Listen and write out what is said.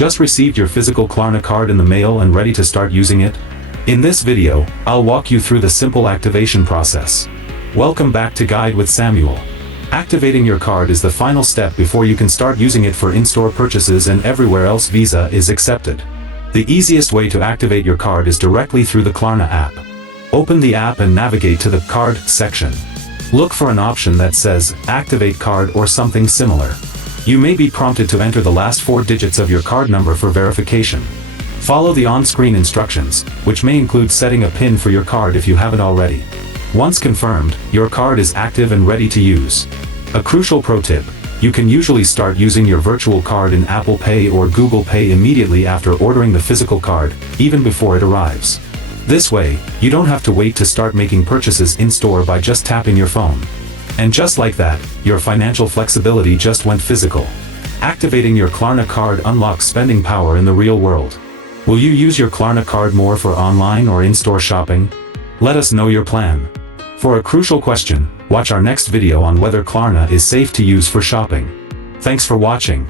Just received your physical Klarna card in the mail and ready to start using it? In this video, I'll walk you through the simple activation process. Welcome back to Guide with Samuel. Activating your card is the final step before you can start using it for in-store purchases and everywhere else Visa is accepted. The easiest way to activate your card is directly through the Klarna app. Open the app and navigate to the Card section. Look for an option that says Activate Card or something similar. You may be prompted to enter the last 4 digits of your card number for verification. Follow the on-screen instructions, which may include setting a PIN for your card if you haven't already. Once confirmed, your card is active and ready to use. A crucial pro tip: you can usually start using your virtual card in Apple Pay or Google Pay immediately after ordering the physical card, even before it arrives. This way, you don't have to wait to start making purchases in-store by just tapping your phone. And just like that, your financial flexibility just went physical. Activating your Klarna card unlocks spending power in the real world. Will you use your Klarna card more for online or in-store shopping? Let us know your plan. For a crucial question, watch our next video on whether Klarna is safe to use for shopping. Thanks for watching.